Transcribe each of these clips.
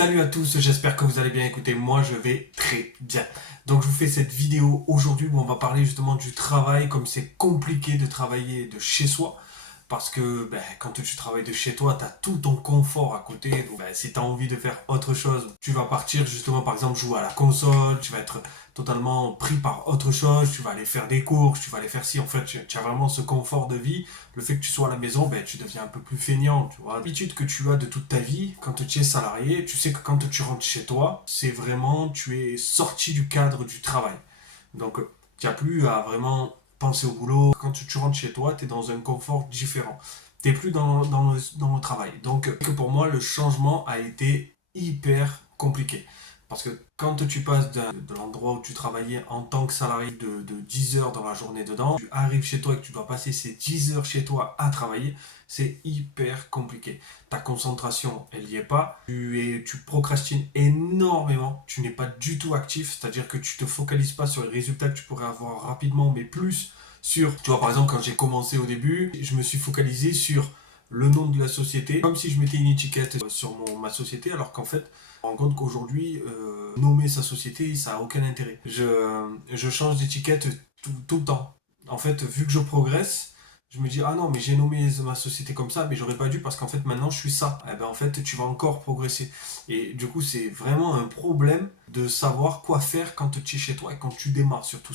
Salut à tous, j'espère que vous allez bien. Écoutez, moi je vais très bien. Donc je vous fais cette vidéo aujourd'hui où on va parler justement du travail, comme c'est compliqué de travailler de chez soi. Parce que quand tu travailles de chez toi, tu as tout ton confort à côté. Donc, si tu as envie de faire autre chose, tu vas partir justement par exemple jouer à la console, tu vas être totalement pris par autre chose, tu vas aller faire des courses, tu vas aller faire ci. En fait, tu as vraiment ce confort de vie. Le fait que tu sois à la maison, tu deviens un peu plus feignant, tu vois. L'habitude que tu as de toute ta vie, quand tu es salarié, tu sais que quand tu rentres chez toi, c'est vraiment, tu es sorti du cadre du travail. Donc, tu n'as plus à vraiment penser au boulot. Quand tu rentres chez toi, tu es dans un confort différent. Tu n'es plus dans le travail. Donc, pour moi, le changement a été hyper compliqué. Parce que quand tu passes de l'endroit où tu travaillais en tant que salarié de 10 heures dans la journée dedans, tu arrives chez toi et que tu dois passer ces 10 heures chez toi à travailler, c'est hyper compliqué. Ta concentration, elle n'y est pas. Tu procrastines énormément. Tu n'es pas du tout actif, c'est-à-dire que tu te focalises pas sur les résultats que tu pourrais avoir rapidement, mais plus sur, tu vois, par exemple, quand j'ai commencé au début, je me suis focalisé sur le nom de la société, comme si je mettais une étiquette sur ma société, alors qu'en fait, je me rends compte qu'aujourd'hui, nommer sa société, ça n'a aucun intérêt. Je change d'étiquette tout le temps. En fait, vu que je progresse, je me dis, ah non, mais j'ai nommé ma société comme ça, mais j'aurais pas dû parce qu'en fait, maintenant, je suis ça. Eh ben, en fait, tu vas encore progresser. Et du coup, c'est vraiment un problème de savoir quoi faire quand tu es chez toi et quand tu démarres surtout.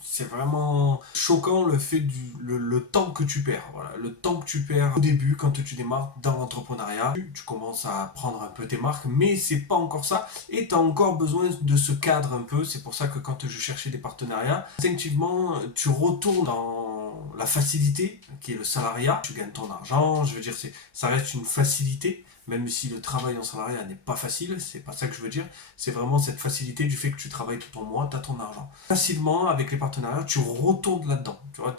C'est vraiment choquant le fait le temps que tu perds. Voilà, le temps que tu perds au début quand tu démarres dans l'entrepreneuriat. Tu commences à prendre un peu tes marques, mais c'est pas encore ça. Et tu as encore besoin de ce cadre un peu. C'est pour ça que quand je cherchais des partenariats, instinctivement, tu retournes dans la facilité qui est le salariat. Tu gagnes ton argent. Je veux dire, ça reste une facilité. Même si le travail en salariat n'est pas facile, c'est pas ça que je veux dire, c'est vraiment cette facilité du fait que tu travailles tout ton mois, tu as ton argent. Facilement, avec les partenariats, tu retournes là-dedans. Tu vois,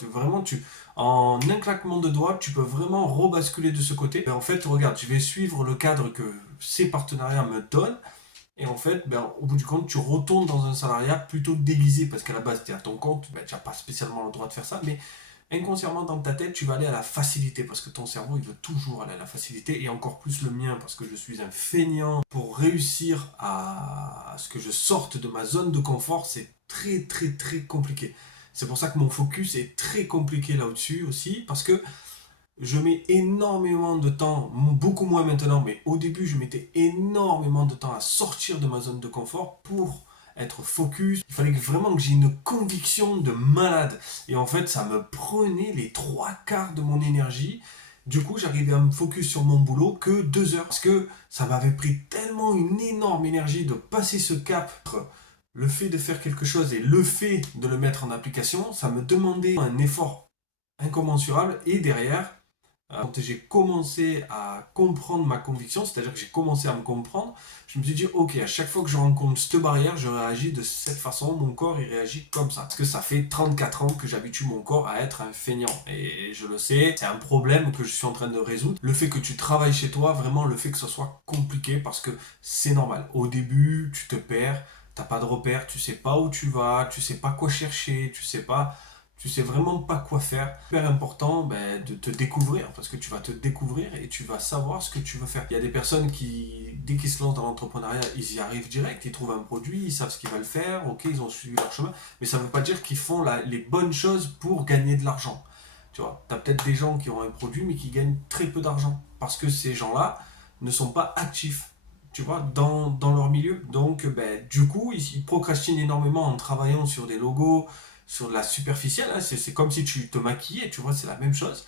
en un claquement de doigts, tu peux vraiment rebasculer de ce côté. En fait, regarde, je vais suivre le cadre que ces partenariats me donnent. Et en fait, au bout du compte, tu retournes dans un salariat plutôt déguisé parce qu'à la base, tu es à ton compte, tu n'as pas spécialement le droit de faire ça, mais inconsciemment dans ta tête, tu vas aller à la facilité parce que ton cerveau, il veut toujours aller à la facilité et encore plus le mien parce que je suis un feignant. Pour réussir à ce que je sorte de ma zone de confort, c'est très très très compliqué. C'est pour ça que mon focus est très compliqué là-dessus aussi parce que je mets énormément de temps, beaucoup moins maintenant, mais au début, je mettais énormément de temps à sortir de ma zone de confort pour être focus. Il fallait vraiment que j'ai une conviction de malade. Et en fait, ça me prenait les trois quarts de mon énergie. Du coup, j'arrivais à me focus sur mon boulot que 2 heures. Parce que ça m'avait pris tellement une énorme énergie de passer ce cap. Le fait de faire quelque chose et le fait de le mettre en application, ça me demandait un effort incommensurable. Et derrière, quand j'ai commencé à comprendre ma conviction, c'est-à-dire que j'ai commencé à me comprendre, je me suis dit, ok, à chaque fois que je rencontre cette barrière, je réagis de cette façon, mon corps il réagit comme ça. Parce que ça fait 34 ans que j'habitue mon corps à être un feignant. Et je le sais, c'est un problème que je suis en train de résoudre. Le fait que tu travailles chez toi, vraiment le fait que ce soit compliqué, parce que c'est normal. Au début, tu te perds, t'as pas de repère, tu sais pas où tu vas, tu sais pas quoi chercher, tu sais vraiment pas quoi faire. C'est super important de te découvrir parce que tu vas te découvrir et tu vas savoir ce que tu veux faire. Il y a des personnes qui, dès qu'ils se lancent dans l'entrepreneuriat, ils y arrivent direct, ils trouvent un produit, ils savent ce qu'ils veulent faire, ok, ils ont suivi leur chemin, mais ça ne veut pas dire qu'ils font les bonnes choses pour gagner de l'argent. Tu vois, tu as peut-être des gens qui ont un produit mais qui gagnent très peu d'argent parce que ces gens-là ne sont pas actifs. Tu vois, dans leur milieu. Donc, du coup, ils procrastinent énormément en travaillant sur des logos, sur la superficielle, hein, c'est comme si tu te maquillais, tu vois, c'est la même chose.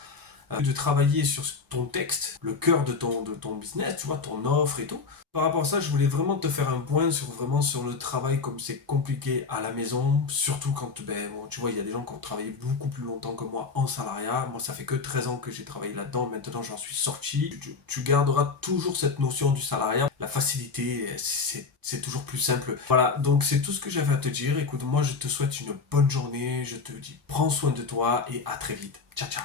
De travailler sur ton texte, le cœur de ton business, tu vois, ton offre et tout. Par rapport à ça, je voulais vraiment te faire un point sur le travail, comme c'est compliqué à la maison, surtout quand, bon, tu vois, il y a des gens qui ont travaillé beaucoup plus longtemps que moi en salariat. Moi, ça fait que 13 ans que j'ai travaillé là-dedans, maintenant j'en suis sorti. Tu garderas toujours cette notion du salariat. La facilité, c'est toujours plus simple. Voilà, donc c'est tout ce que j'avais à te dire. Écoute, moi, je te souhaite une bonne journée, je te dis prends soin de toi et à très vite. Ciao, ciao.